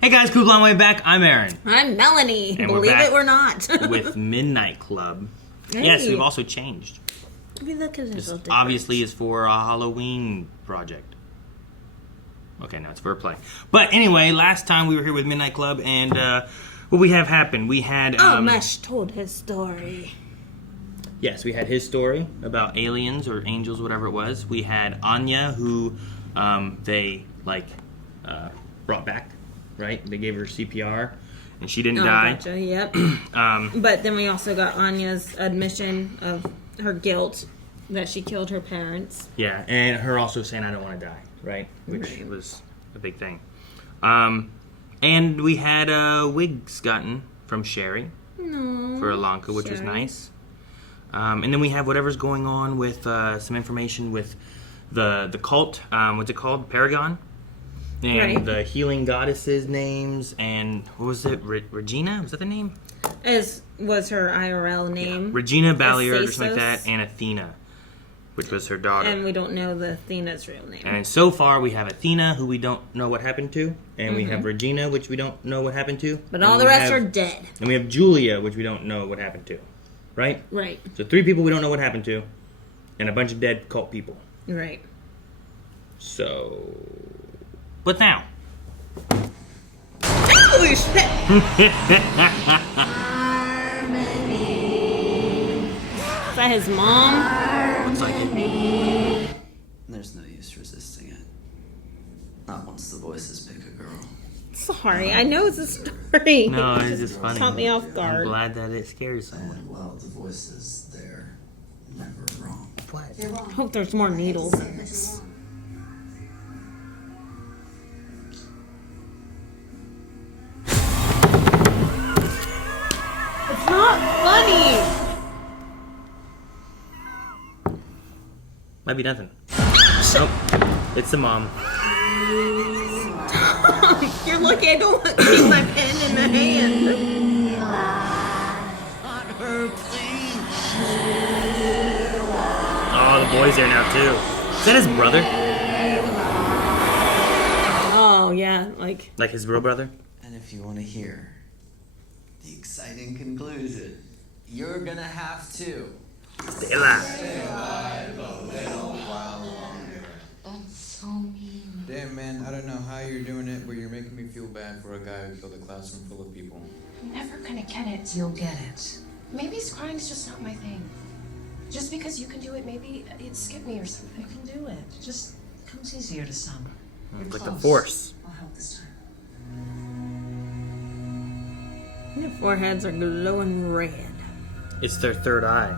Hey guys, cool long way back. I'm Aaron. I'm Melanie. And Believe it or not. with Midnight Club. Hey. Yes, we've also changed. Look at This obviously is for a Halloween project. Okay, no, it's for a play. But anyway, last time we were here with Midnight Club, and what we have happened, we had... Mesh told his story. Yes, we had his story about aliens or angels, whatever it was. We had Anya, who they, brought back, right? They gave her CPR, and she didn't die. Gotcha, yep. But then we also got Anya's admission of her guilt that she killed her parents. Yeah, and her also saying, I don't want to die, right? Which was a big thing. And we had wigs gotten from Sherry for Alanka, which was nice. And then we have whatever's going on with some information with the cult. What's it called? Paragon? And the healing goddesses' names. And what was it? Regina? Was that the name? Was her IRL name. Yeah. Regina Balliard or something like that. And Athena, which was her daughter. And we don't know the Athena's real name. And so far we have Athena, who we don't know what happened to. And we have Regina, which we don't know what happened to. But all the rest are dead. And we have Julia, which we don't know what happened to. Right? Right. So 3 people we don't know what happened to. And a bunch of dead cult people. Right. So... But now... Holy shit! Is that his mom? Looks like it. There's no use resisting it. Not once the voices pick a girl. Sorry, I know it's a story. No, it's just funny. Caught me off guard. I'm glad that it scares someone. And well, the voices, they're never wrong. What? I hope there's more needles in this. It's not funny! Might be nothing. Nope. It's the mom. You're lucky I don't want to keep my pen in the hand. Not her, please. Oh, the boy's there now, too. Is that his brother? Oh, yeah, like Like his real brother? And if you want to hear the exciting conclusion, you're gonna have to Stay alive. stay alive a little while longer. That's so mean. Damn, man, I don't know how you're doing it, but you're making me feel bad for a guy who killed a classroom full of people. I'm never gonna get it. You'll get it. Maybe crying's just not my thing. Just because you can do it, maybe it'd skip me or something. You can do it. Just comes easier to some. You're Like close. the Force. I'll help this time. their foreheads are glowing red. It's their third eye.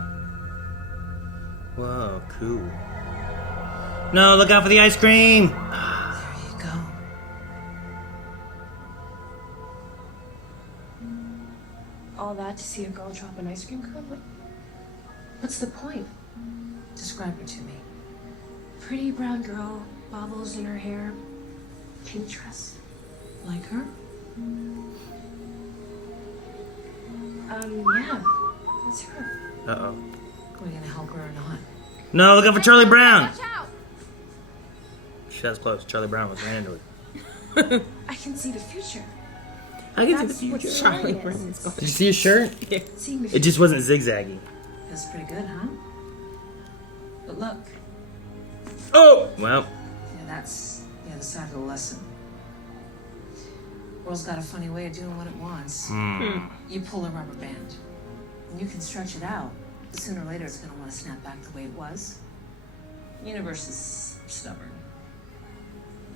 Whoa, cool. No, look out for the ice cream! There you go. All that to see a girl drop an ice cream cone? What's the point? Describe her to me. Pretty brown girl, bobbles in her hair, pink dress. Like her? Yeah. That's her. Uh-oh. Are we gonna help her or not? No, look out for Charlie Brown! Watch out! Shit, that was close. Charlie Brown was ran into it. I can see the future. I can That's see the what's future. Charlie hilarious. Brown's going. Did you see his shirt? Seeing the It future. just wasn't zigzaggy. Feels pretty good, huh? But look, Oh! Well, yeah, that's the other side of the lesson. World's got a funny way of doing what it wants. You pull a rubber band, and you can stretch it out, but sooner or later it's gonna want to snap back the way it was. The universe is stubborn.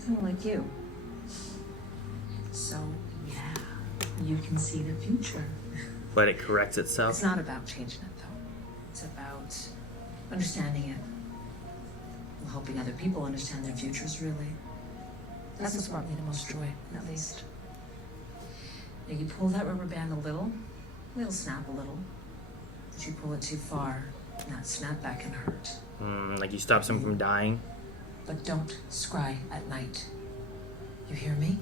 Kind of like you. So, yeah, you can see the future. but it corrects itself. It's not about changing it, though. It's about understanding it. And helping other people understand their futures, really. That's what's brought me the most joy, at least. Now, you pull that rubber band a little, it'll snap a little. But you pull it too far, and that snapback can hurt. Like you stop someone from dying. But don't scry at night. You hear me?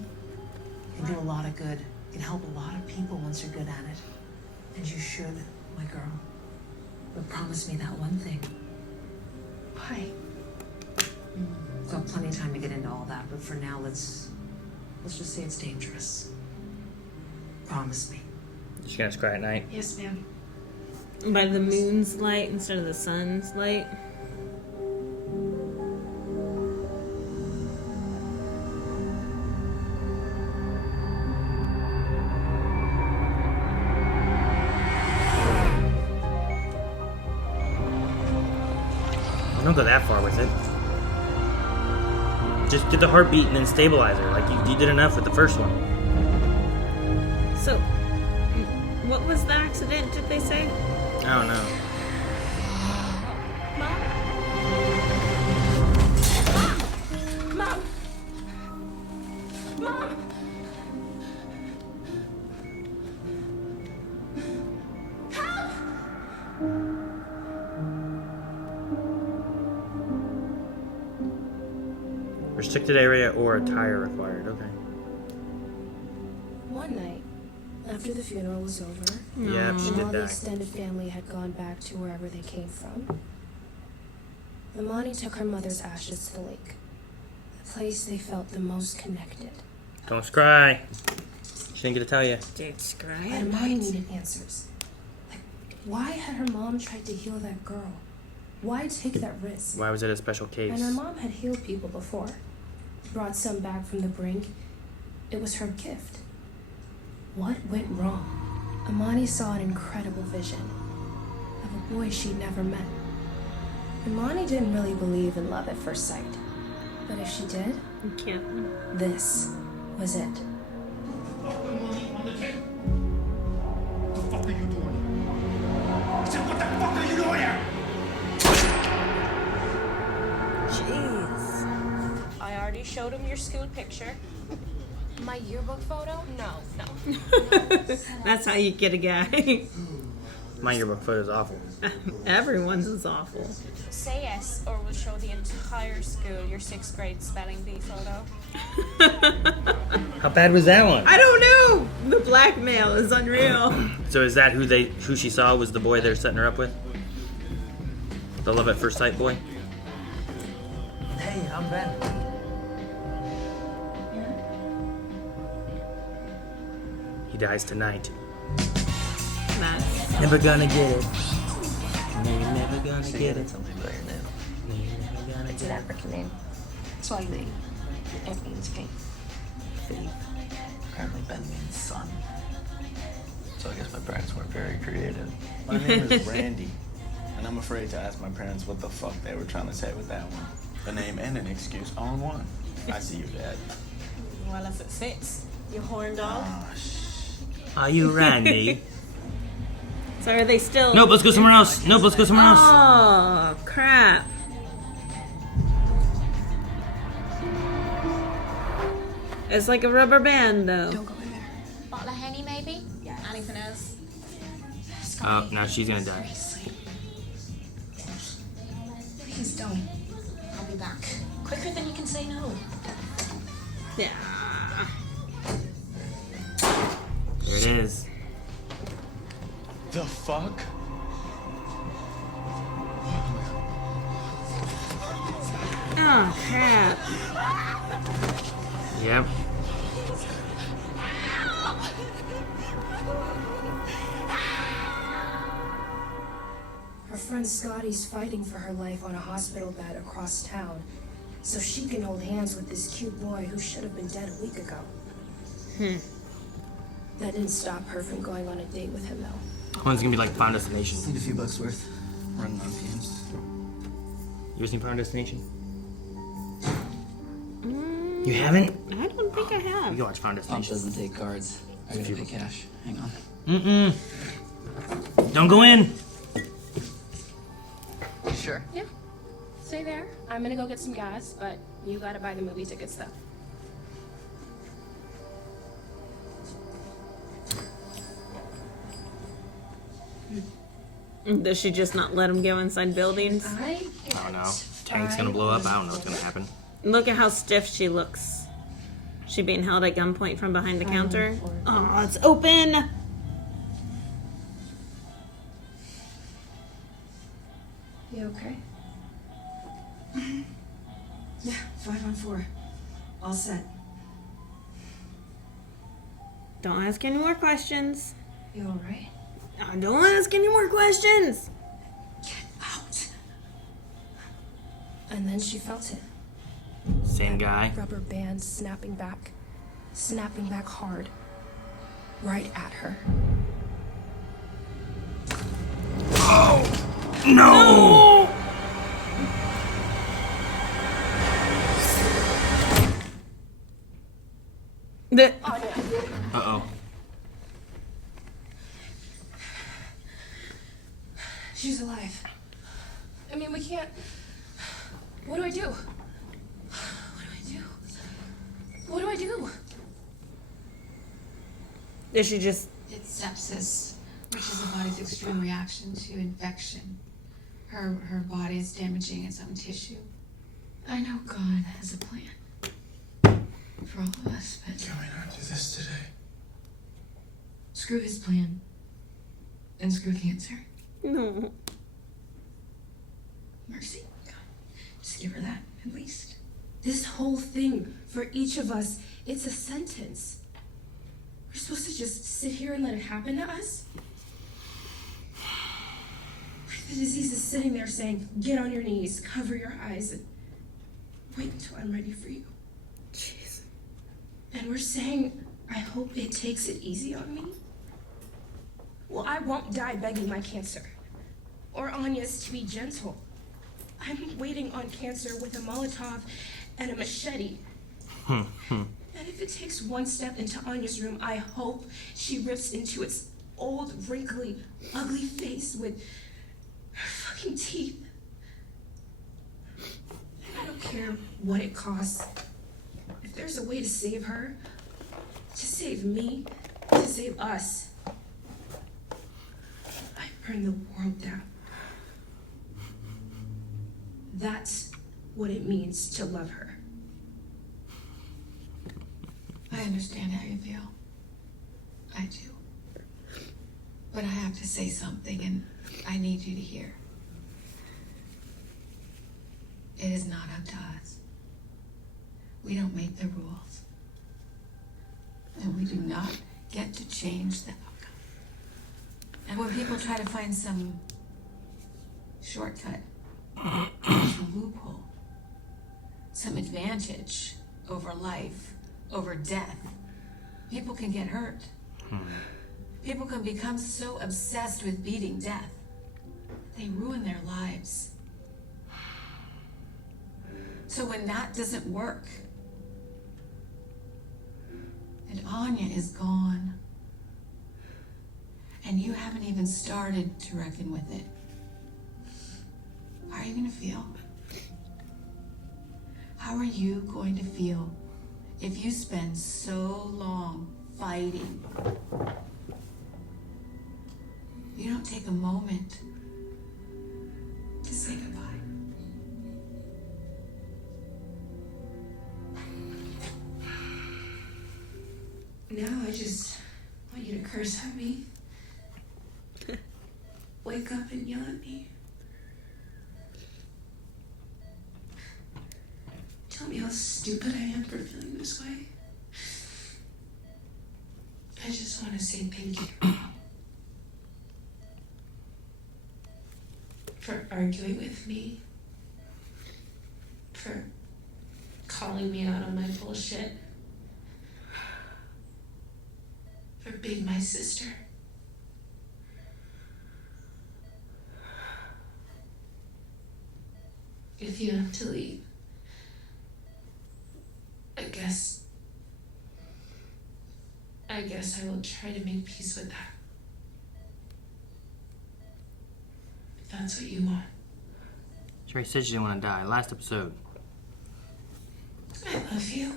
You can do a lot of good. You can help a lot of people once you're good at it. And you should, my girl. But promise me that one thing. Why? We've got plenty of time to get into all that, but for now, let's just say it's dangerous. Promise me. She's gonna cry at night. Yes, ma'am. By the moon's light instead of the sun's light. Don't go that far with it. Just get the heartbeat and then stabilize her. Like you did enough with the first one. So, what was the accident, did they say? I don't know. Mom! Mom! Restricted area or a tire required. Okay. One night, after the funeral was over, Yeah, she and did all the die. extended family had gone back to wherever they came from, Imani took her mother's ashes to the lake, the place they felt the most connected. Don't cry. She didn't get to tell you. Dude, scry But Imani needed answers. Like, why had her mom tried to heal that girl? Why take that risk? Why was it a special case? And her mom had healed people before, brought some back from the brink. It was her gift. What went wrong? Imani saw an incredible vision of a boy she'd never met. Imani didn't really believe in love at first sight. But if she did, You can't. this was it. What the fuck are you doing? I said, what the fuck are you doing here? Jeez. I already showed him your school picture. My yearbook photo? No. That's how you get a guy. My yearbook photo is awful. Everyone's is awful. Say yes, or we'll show the entire school your 6th grade spelling bee photo. How bad was that one? I don't know. The blackmail is unreal. So is that who she saw was the boy they're setting her up with? The love at first sight boy? Hey, I'm Ben. He dies tonight. That's Never gonna get it. No, you're never gonna So you get gotta it. tell me about your name. No, you're never gonna It's an get African name. Swahili. It means faith. Faith. Apparently Ben means son. So I guess my parents weren't very creative. My name is Randy, and I'm afraid to ask my parents what the fuck they were trying to say with that one. A name and an excuse all in one. I see you, Dad. Well, as it sits, you horn dog. Ah, Are you Randy? so. Are they still? Nope, let's go somewhere else. Nope, let's go somewhere else. Oh crap! It's like a rubber band, though. Don't go in there. Bottle of Henny, maybe? Yeah. Anything else? Oh, now she's gonna die. Please don't. I'll be back. Quicker than you can say no. Yeah. There it is. the fuck? Oh crap! Yep. Her friend Scotty's fighting for her life on a hospital bed across town, so she can hold hands with this cute boy who should have been dead a week ago. That didn't stop her from going on a date with him, though. One's gonna be like Final Destination. Need a few bucks worth. Running on fumes. You ever seen Final Destination? You haven't? I don't think I You have. can watch Final Pump Destination. doesn't take cards. I gotta pay cash. Hang on. Don't go in. Sure. Yeah. Stay there. I'm gonna go get some gas, but you gotta buy the movie tickets though. Does she just not let him go inside buildings? I don't know. Tank's gonna blow up. I don't know what's gonna happen. Look at how stiff she looks. She being held at gunpoint from behind the counter. Oh, it's open. You okay? Yeah, 5 on 4. All set. Don't ask any more questions. You alright? Don't ask any more questions. Get out. And then she felt it. Same guy. Rubber band snapping back hard, right at her. Oh no! Uh-oh. She's alive. I mean, we can't. What do I do? What do I do? Is she just... It's sepsis, which is the body's extreme reaction to infection. Her body is damaging its own tissue. I know God has a plan for all of us, but Can we not do this today? screw his plan and screw cancer. No. Mercy. God, just give her that at least. This whole thing, for each of us, it's a sentence. We're supposed to just sit here and let it happen to us? The disease is sitting there saying, get on your knees, cover your eyes, and wait until I'm ready for you. Jeez. And we're saying, I hope it takes it easy on me. Well, I won't die begging my cancer. Or Anya's to be gentle. I'm waiting on cancer with a Molotov and a machete. And if it takes one step into Anya's room, I hope she rips into its old, wrinkly, ugly face with her fucking teeth. I don't care what it costs. If there's a way to save her, to save me, to save us, I burn the world down. That's what it means to love her. I understand how you feel. I do. But I have to say something, and I need you to hear. It is not up to us. We don't make the rules. And we do not get to change the outcome. And when people try to find some shortcut, some loophole, some advantage over life, over death, people can get hurt. People can become so obsessed with beating death, they ruin their lives. So when that doesn't work, and Anya is gone, and you haven't even started to reckon with it, how are you going to feel? How are you going to feel if you spend so long fighting? You don't take a moment to say goodbye. Now I just want you to curse at me. Wake up and yell at me. Tell me how stupid I am for feeling this way. I just want to say thank you. For arguing with me. For calling me out on my bullshit. For being my sister. If you have to leave, I guess I will try to make peace with that. If that's what you want. She already said she didn't want to die. Last episode. I love you.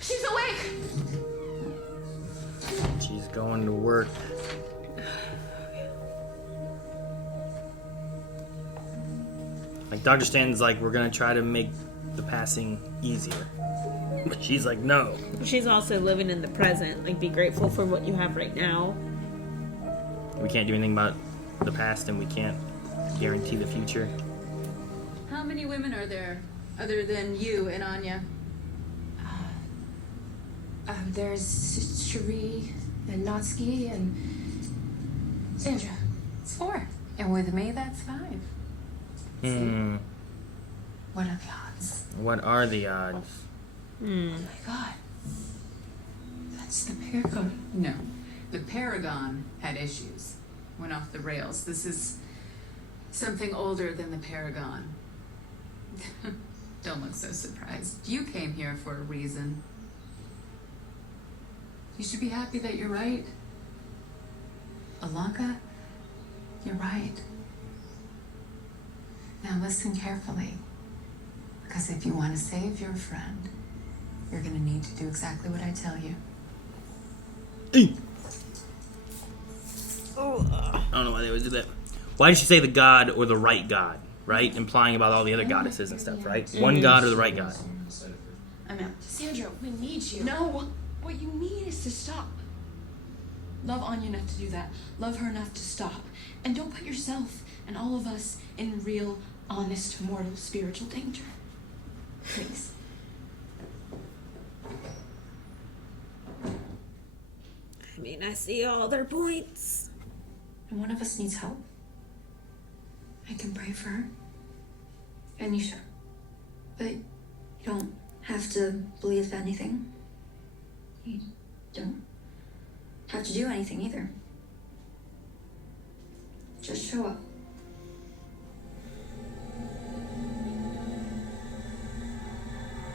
She's awake. She's going to work. Like Dr. Stanton's like, we're gonna try to make the passing easier. But she's like, no. She's also living in the present. Like, be grateful for what you have right now. We can't do anything about the past, and we can't guarantee the future. How many women are there, other than you and Anya? There's Cherie and Natsuki and Sandra. 4. And with me, that's 5. What are the odds? What are the odds? Oh my god. That's the Paragon. No. The Paragon had issues. Went off the rails. This is something older than the Paragon. Don't look so surprised. You came here for a reason. You should be happy that you're right. Alanka, you're right. Now listen carefully. Because if you want to save your friend, you're going to need to do exactly what I tell you. I don't know why they always do that. Why did she say the god or the right god, right? Implying about all the other goddesses and stuff, right? One god or the right god. I'm out. Sandra, we need you. No! What you need is to stop. Love Anya enough to do that. Love her enough to stop. And don't put yourself and all of us in real, honest, mortal, spiritual danger. Please. I mean, I see all their points. And one of us needs help. I can pray for her. Anisha. But you don't have to believe anything. You don't have to do anything either. Just show up.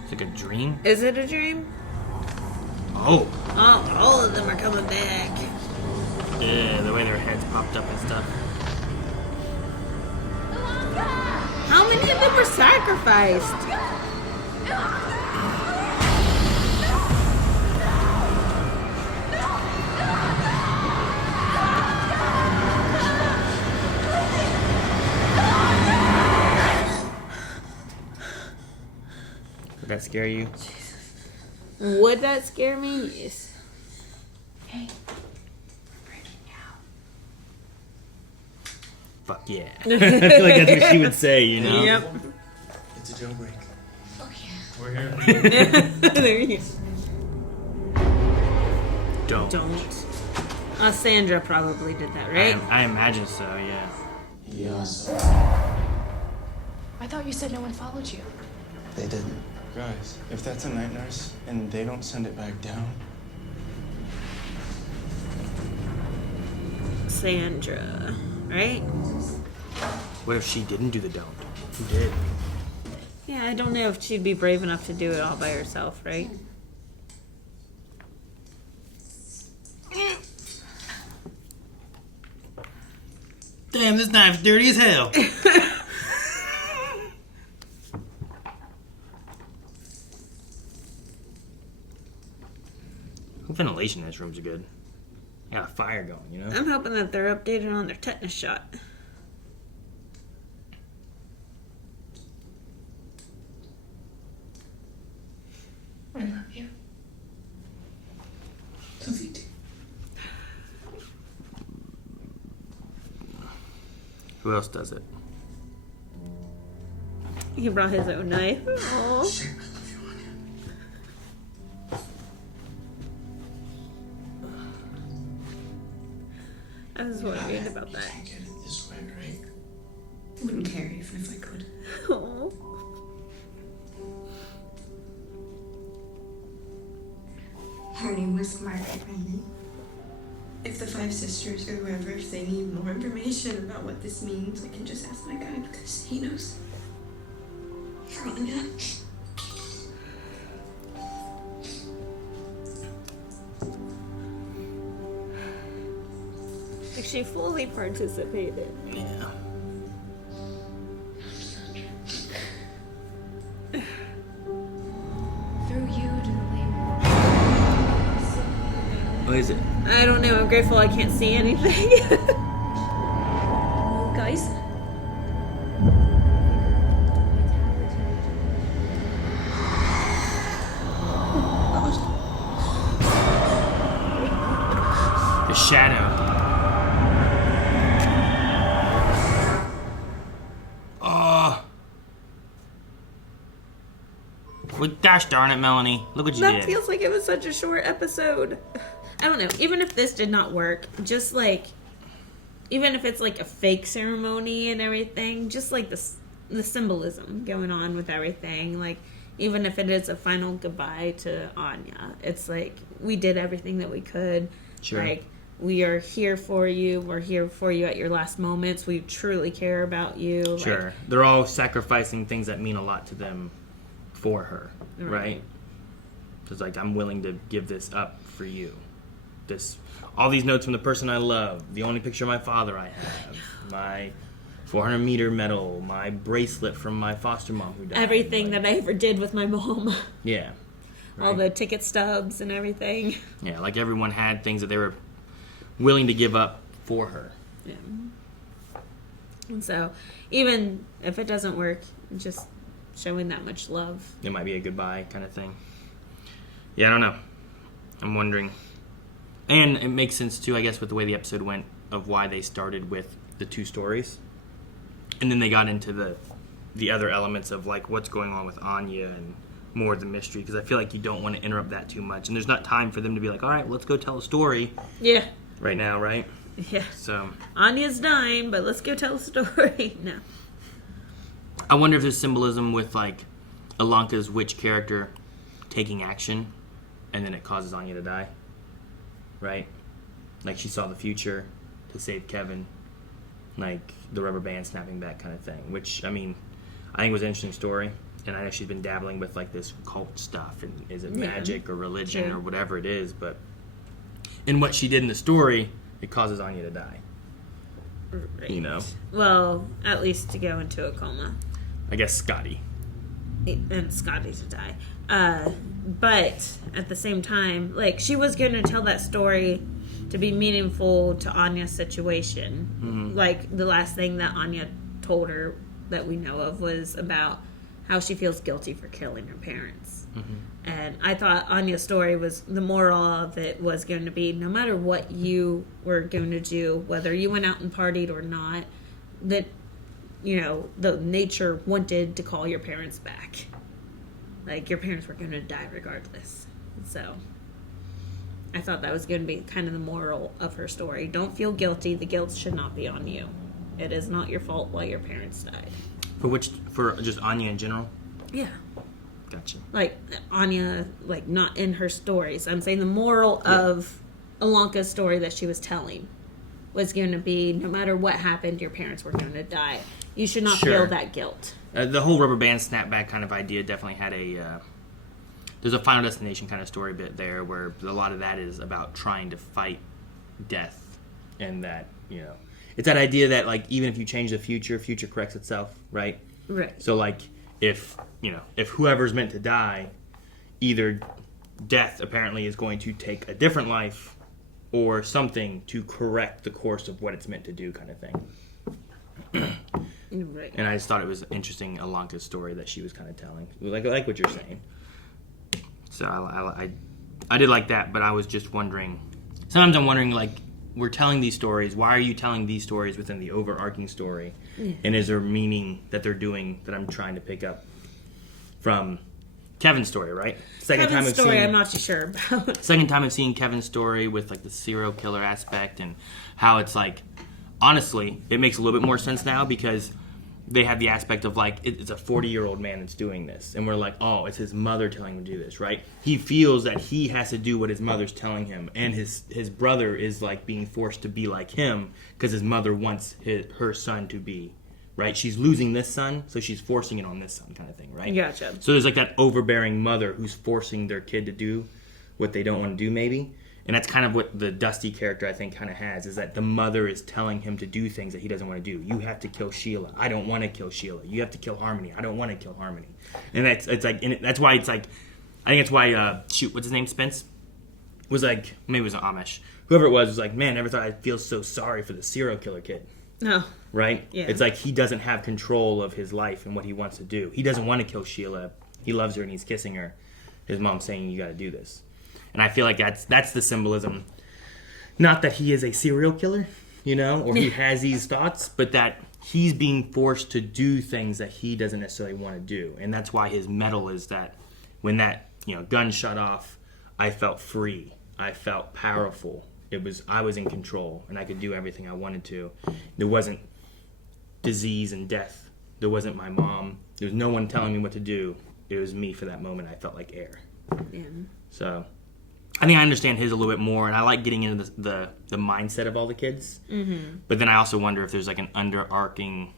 It's like a dream. Is it a dream? Oh. Oh, all of them are coming back. Yeah, the way their heads popped up and stuff. How many of them were sacrificed? Did that scare you? Would that scare me? Yes. Hey. Fuck yeah. I feel like that's what she would say, you know? Yep. It's a jailbreak. Oh, yeah. We're here. There you Don't. Don't. Sandra probably did that, right? I imagine so, yeah. Yes. I thought you said no one followed you. They didn't. Guys, if that's a night nurse and they don't send it back down. Sandra, right? What if she didn't do the don't? Who did? Yeah, I don't know if she'd be brave enough to do it all by herself, right? Damn, this knife's dirty as hell. Ventilation in this room's good. Got a fire going, you know? I'm hoping that they're updated on their tetanus shot. I love you. Love you too. Who else does it? He brought his own knife. Aww. I was worried about that. Can't get it this way, right? Wouldn't care even if I could. Aww. Her name was Margaret Rainey. If the 5 sisters or whoever, if they need more information about what this means, I can just ask my guy because he knows. For Anya. Like she fully participated. Yeah. Through you to the lane. What is it? I don't know. I'm grateful I can't see anything. Guys? The shadow. Oh. Well, gosh darn it, Melanie. Look what you did. That feels like it was such a short episode. I don't know. Even if this did not work, just like, even if it's like a fake ceremony and everything, just like the symbolism going on with everything, like, even if it is a final goodbye to Anya, it's like, we did everything that we could. Sure. Like, we are here for you. We're here for you at your last moments. We truly care about you. Sure. Like, they're all sacrificing things that mean a lot to them for her, right? Because, like, I'm willing to give this up for you. All these notes from the person I love, the only picture of my father I have, my 400-meter medal, my bracelet from my foster mom who died. everything that I ever did with my mom. Yeah. Right? All the ticket stubs and everything. Yeah, like everyone had things that they were willing to give up for her. Yeah. And so, even if it doesn't work, just showing that much love. It might be a goodbye kind of thing. Yeah, I don't know. I'm wondering. And it makes sense, too, I guess, with the way the episode went, of why they started with the two stories. And then they got into the other elements of, like, what's going on with Anya and more of the mystery. Because I feel like you don't want to interrupt that too much. And there's not time for them to be like, all right, let's go tell a story. Yeah. Right now, right? Yeah. So Anya's dying, but let's go tell a story. No. I wonder if there's symbolism with, like, Ilanka's witch character taking action, and then it causes Anya to die. Right? Like, she saw the future to save Kevin. Like, the rubber band snapping back kind of thing. Which, I mean, I think was an interesting story. And I know she's been dabbling with, like, this cult stuff. And is it magic or religion or whatever it is. But in what she did in the story, it causes Anya to die. Right. You know? Well, at least to go into a coma. I guess Scotty. And Scotty to die. But at the same time, like, she was going to tell that story to be meaningful to Anya's situation. Mm-hmm. Like, the last thing that Anya told her that we know of was about how she feels guilty for killing her parents. Mm-hmm. And I thought Anya's story was, the moral of it was going to be, no matter what you were going to do, whether you went out and partied or not, that, you know, the nature wanted to call your parents back. Like, your parents were going to die regardless. So, I thought that was going to be kind of the moral of her story. Don't feel guilty. The guilt should not be on you. It is not your fault why your parents died. For just Anya in general? Yeah. Gotcha. Like, Anya, like, not in her stories. I'm saying the moral of Ilanka's story that she was telling was going to be, no matter what happened, your parents were going to die. You should not feel that guilt. The whole rubber band snapback kind of idea definitely had there's a Final Destination kind of story bit there where a lot of that is about trying to fight death. And that, you know, it's that idea that, like, even if you change the future corrects itself, right? Right. So, like, if whoever's meant to die, either death apparently is going to take a different life or something to correct the course of what it's meant to do kind of thing. Right. And I just thought it was interesting, Ilanka's story that she was kind of telling. Like what you're saying. So I did like that, but I was just wondering. Sometimes I'm wondering, like, we're telling these stories. Why are you telling these stories within the overarching story? Yeah. And is there meaning that they're doing that I'm trying to pick up from Kevin's story, right? Kevin's story, I'm not too sure about. Second time I've seen Kevin's story with, like, the serial killer aspect and how it's, like, honestly, it makes a little bit more sense now because they have the aspect of, like, it's a 40-year-old man that's doing this. And we're like, oh, it's his mother telling him to do this, right? He feels that he has to do what his mother's telling him. And his brother is, like, being forced to be like him because his mother wants her son to be, right? She's losing this son, so she's forcing it on this son kind of thing, right? Gotcha. So there's, like, that overbearing mother who's forcing their kid to do what they don't want to do, maybe. And that's kind of what the Dusty character, I think, kind of has, is that the mother is telling him to do things that he doesn't want to do. You have to kill Sheila. I don't want to kill Sheila. You have to kill Harmony. I don't want to kill Harmony. And that's why it's like, I think it's why, what's his name, Spence? Was like, maybe it was an Amish. Whoever it was like, man, never thought I'd feel so sorry for the serial killer kid. No. Right? Yeah. It's like he doesn't have control of his life and what he wants to do. He doesn't want to kill Sheila. He loves her and he's kissing her. His mom's saying, you got to do this. And I feel like that's the symbolism not that he is a serial killer, or he has these thoughts, but that he's being forced to do things that he doesn't necessarily want to do. And that's why his medal is that when that, gun shut off, I felt free. I felt powerful. I was in control and I could do everything I wanted to. There wasn't disease and death. There wasn't my mom. There was no one telling me what to do. It was me for that moment. I felt like air. Yeah. So I think I understand his a little bit more, and I like getting into the mindset of all the kids. Mm-hmm. But then I also wonder if there's like an underarching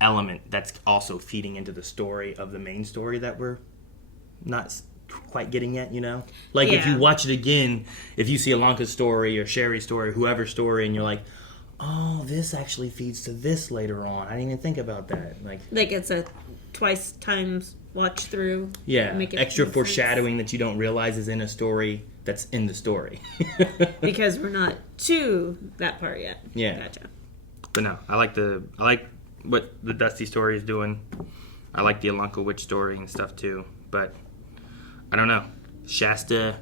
element that's also feeding into the story of the main story that we're not quite getting yet, Like if you watch it again, if you see Alonka's story or Sherry's story, whoever's story, and you're like, oh, this actually feeds to this later on. I didn't even think about that. Like it's a twice times watch through. Yeah, make it extra foreshadowing that you don't realize is in a story that's in the story. Because we're not to that part yet. Yeah. Gotcha. But no, I like what the Dusty story is doing. I like the Alonka witch story and stuff too. But I don't know. Shasta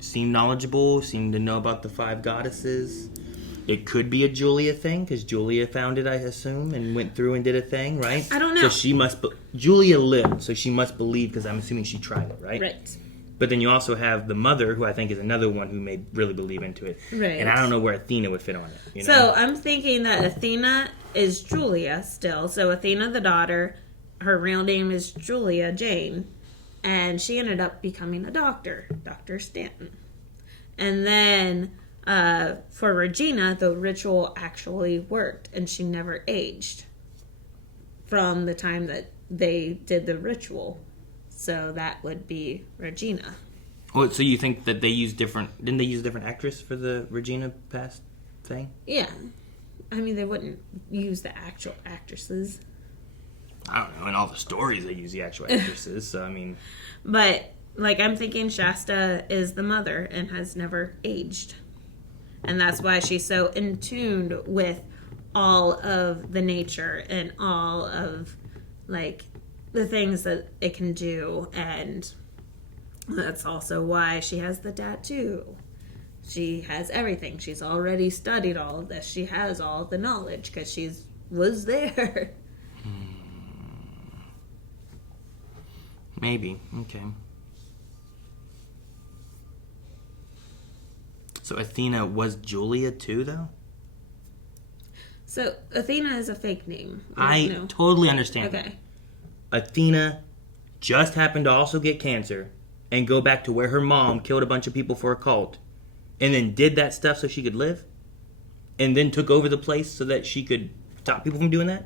seemed knowledgeable, seemed to know about the 5 goddesses. It could be a Julia thing, because Julia found it, I assume, and went through and did a thing, right? I don't know. So she must... Julia lived, so she must believe, because I'm assuming she tried it, right? Right. But then you also have the mother, who I think is another one who may really believe into it. Right. And I don't know where Athena would fit on it. So I'm thinking that Athena is Julia still. So Athena, the daughter, her real name is Julia Jane. And she ended up becoming a doctor, Dr. Stanton. And then... for Regina, the ritual actually worked, and she never aged from the time that they did the ritual. So that would be Regina. Oh, so you think that they used didn't they use a different actress for the Regina past thing? Yeah. I mean, they wouldn't use the actual actresses. I don't know. In all the stories, they use the actual actresses, so I mean... But, I'm thinking Shasta is the mother and has never aged. And that's why she's so in tune with all of the nature and all of, the things that it can do. And that's also why she has the tattoo. She has everything. She's already studied all of this. She has all of the knowledge because she was there. Maybe. Okay. So Athena was Julia too, though? So Athena is a fake name. I totally understand. Okay. Athena just happened to also get cancer and go back to where her mom killed a bunch of people for a cult and then did that stuff so she could live and then took over the place so that she could stop people from doing that?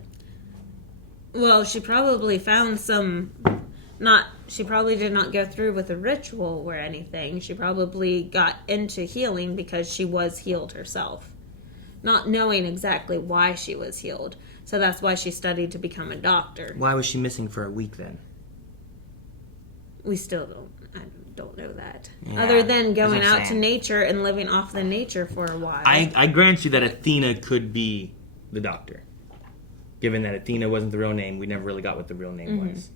Well, she probably found she probably did not go through with a ritual or anything. She probably got into healing because she was healed herself, not knowing exactly why she was healed. So that's why she studied to become a doctor. Why was she missing for a week then? We still don't know that. Yeah, other than going out to nature and living off the nature for a while. I grant you that Athena could be the doctor. Given that Athena wasn't the real name, we never really got what the real name was.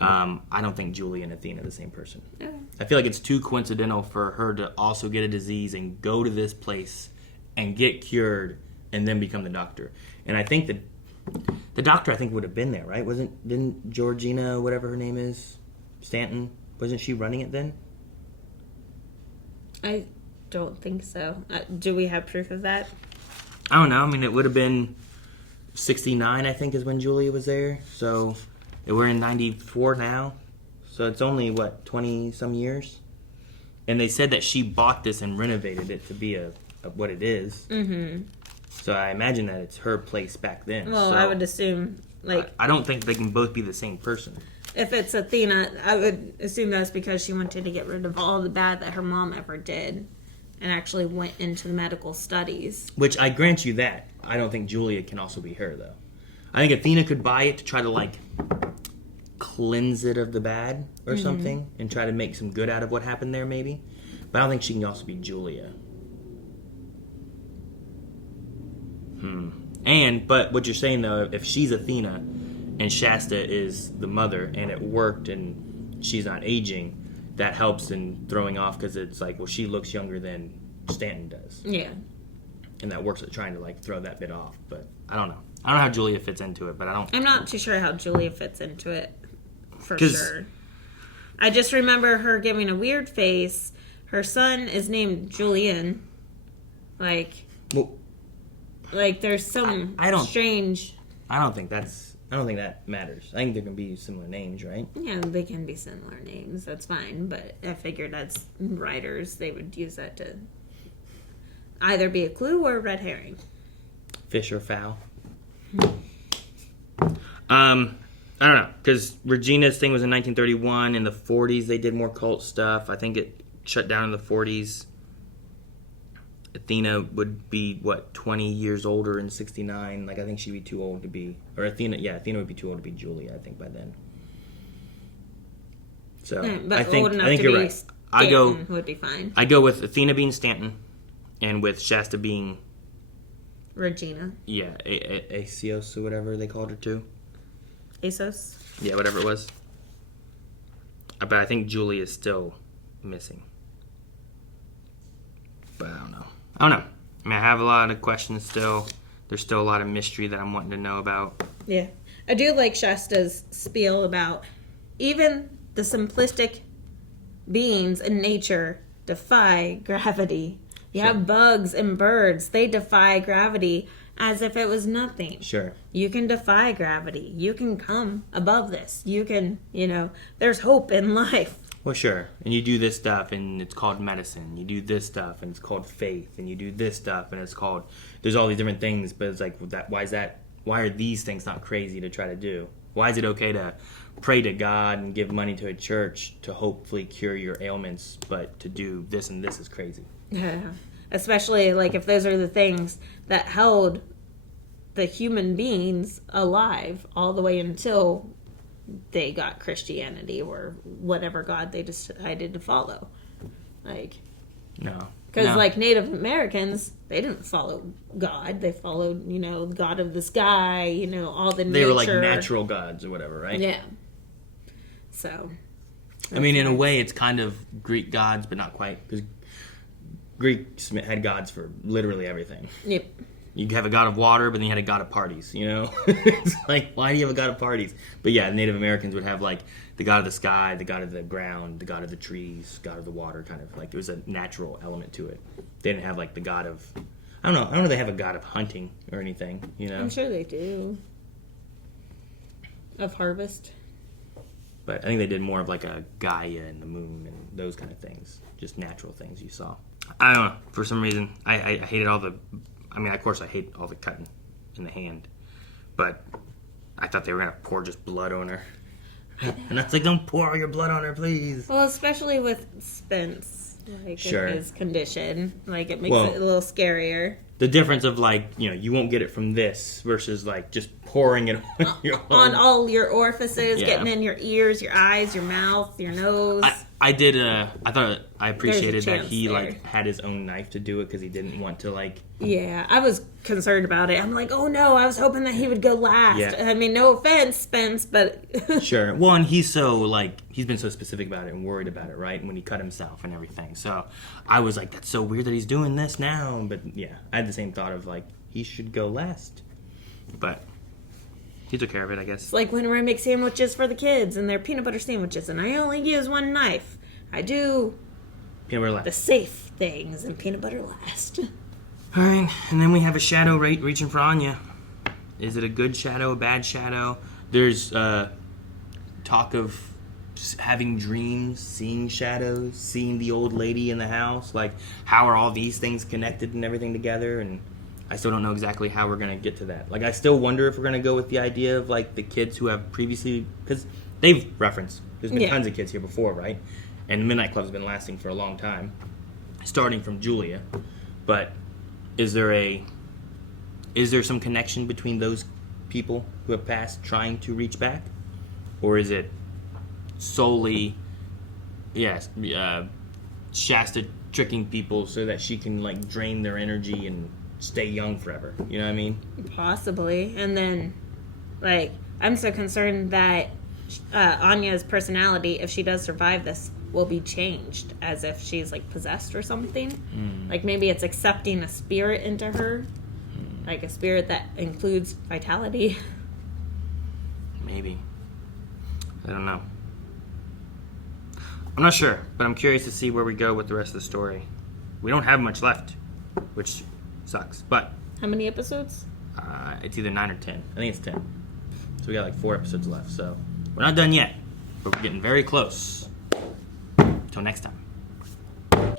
I don't think Julie and Athena are the same person. Okay. I feel like it's too coincidental for her to also get a disease and go to this place and get cured and then become the doctor. And I think that the doctor, would have been there, right? Didn't Georgina, whatever her name is, Stanton, wasn't she running it then? I don't think so. Do we have proof of that? I don't know. I mean, it would have been 69, I think, is when Julia was there. So... we're in 94 now, so it's only, 20-some years? And they said that she bought this and renovated it to be a what it is. Mm-hmm. So I imagine that it's her place back then. Well, so I would assume, I don't think they can both be the same person. If it's Athena, I would assume that's because she wanted to get rid of all the bad that her mom ever did and actually went into the medical studies. Which, I grant you that. I don't think Julia can also be her, though. I think Athena could buy it to try to, cleanse it of the bad or something and try to make some good out of what happened there, maybe. But I don't think she can also be Julia. But what you're saying, though, if she's Athena and Shasta is the mother and it worked and she's not aging, that helps in throwing off because it's she looks younger than Stanton does. Yeah. And that works at trying to like throw that bit off. But I don't know. I don't know how Julia fits into it, but I'm not too sure how Julia fits into it for sure. I just remember her giving a weird face. Her son is named Julian. Like there's some strange. I don't think that matters. I think there can be similar names, right? Yeah, they can be similar names. That's fine. But I figured that's writers. They would use that to either be a clue or a red herring. Fish or fowl. I don't know, because Regina's thing was in 1931. In the 40s, they did more cult stuff. I think it shut down in the 40s. Athena would be, 20 years older in 69. Like, I think she'd be too old to be... Or Athena would be too old to be Julia, I think, by then. So, but I think you're right. Stanton would be fine. I go with Athena being Stanton, and with Shasta being... Regina. Yeah, Asios or whatever they called her too. ASOS? Yeah, whatever it was. But I think Julie is still missing. But I don't know. I mean, I have a lot of questions still. There's still a lot of mystery that I'm wanting to know about. Yeah. I do like Shasta's spiel about even the simplistic beings in nature defy gravity. You have bugs and birds. They defy gravity as if it was nothing. Sure. You can defy gravity. You can come above this. You can, there's hope in life. Well, sure. And you do this stuff and it's called medicine. You do this stuff and it's called faith. And you do this stuff and it's called, there's all these different things. But it's like, why are these things not crazy to try to do? Why is it okay to pray to God and give money to a church to hopefully cure your ailments, but to do this and this is crazy? Yeah. Especially like if those are the things that held the human beings alive all the way until they got Christianity or whatever God they decided to follow. Like, no. Because like Native Americans, they didn't follow God. They followed, the God of the sky, all the nature. They were like natural gods or whatever, right? Yeah. So. I mean, in a way, it's kind of Greek gods, but not quite. Because Greeks had gods for literally everything. Yep. You have a god of water, but then you had a god of parties, It's like, why do you have a god of parties? But yeah, Native Americans would have, like, the god of the sky, the god of the ground, the god of the trees, god of the water, kind of. Like, there was a natural element to it. They didn't have, like, the god of... I don't know if they have a god of hunting or anything, I'm sure they do. Of harvest. But I think they did more of, like, a Gaia and the moon and those kind of things. Just natural things you saw. I don't know. For some reason, I hated all the... I mean, of course, I hate all the cutting in the hand. But I thought they were going to pour just blood on her. And I was like, don't pour all your blood on her, please. Well, especially with Spence. Like, sure. In his condition. Like, it makes it a little scarier. The difference of, like, you won't get it from this versus, like, just pouring it on your on all your orifices, getting in your ears, your eyes, your mouth, your nose. I appreciated that he like had his own knife to do it because he didn't want to like. Yeah, I was concerned about it. I'm like, oh no, I was hoping that he would go last. Yeah. I mean, no offense, Spence, but sure. Well, and he's been so specific about it and worried about it, right? When he cut himself and everything. So I was like, that's so weird that he's doing this now. But yeah, I had the same thought of like he should go last, but. He took care of it, I guess. It's like whenever I make sandwiches for the kids and they're peanut butter sandwiches and I only use one knife. I do peanut butter last. The safe things and peanut butter last. All right, and then we have a shadow reaching for Anya. Is it a good shadow, a bad shadow? There's talk of having dreams, seeing shadows, seeing the old lady in the house. Like, how are all these things connected and everything together? And I still don't know exactly how we're going to get to that. Like, I still wonder if we're going to go with the idea of, like, the kids who have previously... Because they've referenced. There's been tons of kids here before, right? And Midnight Club's been lasting for a long time. Starting from Julia. But is there some connection between those people who have passed trying to reach back? Or is it solely... Shasta tricking people so that she can, like, drain their energy and... stay young forever, you know what I mean? Possibly. And then, like, I'm so concerned that Anya's personality, if she does survive this, will be changed, as if she's like possessed or something. Like maybe it's accepting a spirit into her, like a spirit that includes vitality. Maybe. I don't know. I'm not sure, but I'm curious to see where we go with the rest of the story. We don't have much left, which sucks, but How many episodes? it's either 9 or 10. I think it's 10. So we got like 4 episodes left, so we're not done yet, but we're getting very close. Until next time.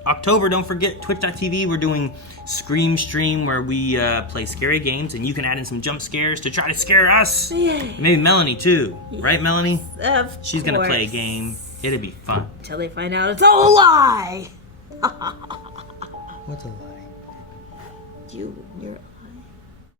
October, don't forget, twitch.tv, we're doing Scream Stream, where we play scary games, and you can add in some jump scares to try to scare us. Maybe Melanie, too. Right, Melanie? She's going to play a game. It'll be fun. Until they find out it's all a lie. What's a lie? You're